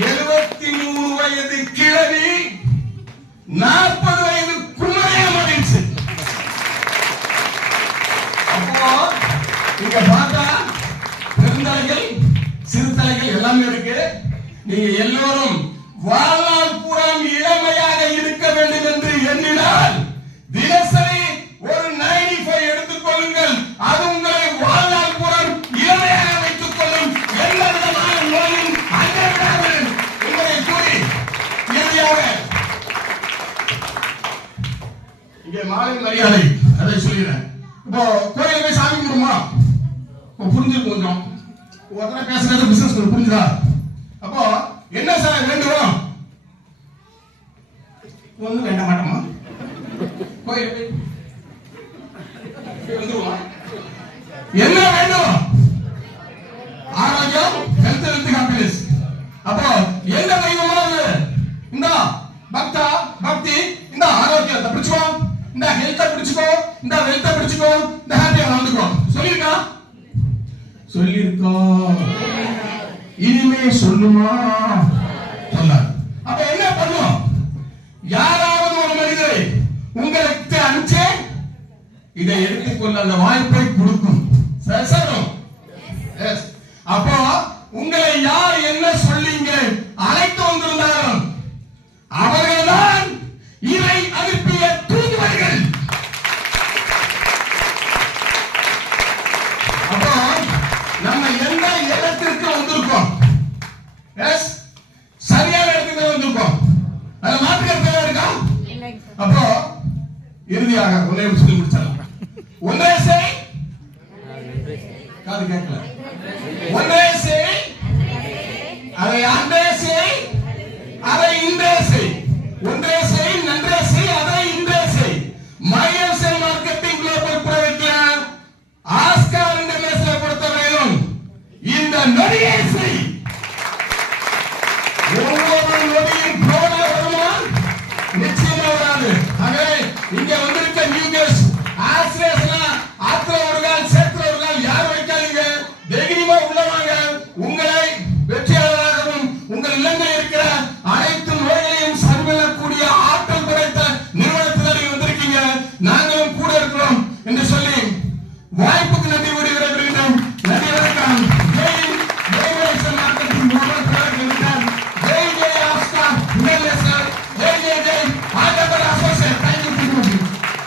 73 வயது கிழவி 40 வயது குமரையா மாறிடுச்சு. அப்போ இங்க பார்த்தா பெருந்தலைகள் சிறுதலைகள் எல்லாமே இருக்கு. நீங்க எல்லோரும் வாழ்நாள் பூராம் இளமையாக இருக்க வேண்டும் என்று எண்ணினால் தினசரி ஒரு 95 எடுத்துக் கொள்ளுங்கள். அது உங்களை வாழ்நாள் பூராம் இளமையாக வைத்துக் கொள்ளும். எந்த விதமான நோயும் அங்கே விடாது உங்களை கூறி இறுதியாக இங்கே மாலை மரியாதை அதை சொல்லிடுறேன். இப்போ கோயிலுக்கு போய் சாமி கும்பிடுமா? புரிஞ்சுட்டு கொஞ்சம் ஒருத்தர பேசுறது பிசினஸ் புரிஞ்சுதா? அப்போ என்ன சார் வேண்டும்? ஒண்ணு வேண்ட மாட்டோமா? கோயிலுக்கு வந்துருமா? என்ன வேண்டும்? ஆரோக்கியம், ஹெல்த் ஹாப்பினஸ். அப்போ எந்த தெய்வமாவது இந்த பக்தா பக்தி இந்த ஆரோக்கியத்தை பிடிச்சுக்கோ, இந்த ஹெல்த்தை பிடிச்சுக்கோ, இந்த வெல்த்தை பிடிச்சுக்கோ, இந்த ஹாப்பியா வாழ்ந்துக்கோ சொல்லிருக்கா? சொல்லிருக்கோம். இனிமே சொல்லுமா? சொல்லாது. அப்ப என்ன பண்ணும்? யாராவது ஒரு மனிதரை உங்களுக்கு அனுப்பிச்சு இதை எடுத்துக்கொள்ள அந்த வாய்ப்பை கொடுக்கும். அப்போ உங்களை யார் என்ன சொல்லிங்க அழைத்து வந்திருந்தாலும் அவர்கள்தான் இதை அனுப்பிய தூதுவர்கள். அப்போ நம்ம எந்த இடத்திற்கு வந்திருக்கோம்? சரியான இடத்துக்கு வந்திருக்கோம். அதை மாற்றுக்கிறது இருக்கா? அப்போ இறுதியாக ஒரே சொல்லி முடிச்சிடலாம். ஒன்றே செய், காது கேட்கல. ஒன்றே செய், அதை அன்றே செய், அதை இன்றே செய். ஒன்றே செய், நன்றே செய், அதை இன்றே செய். மையல் மார்க்கெட்டிங் குளோபல் பிரைவேட்ல ஆஸ்கார் இன்டர்நேஷனல் பொறுத்தவரையிலும் இந்த நொடியை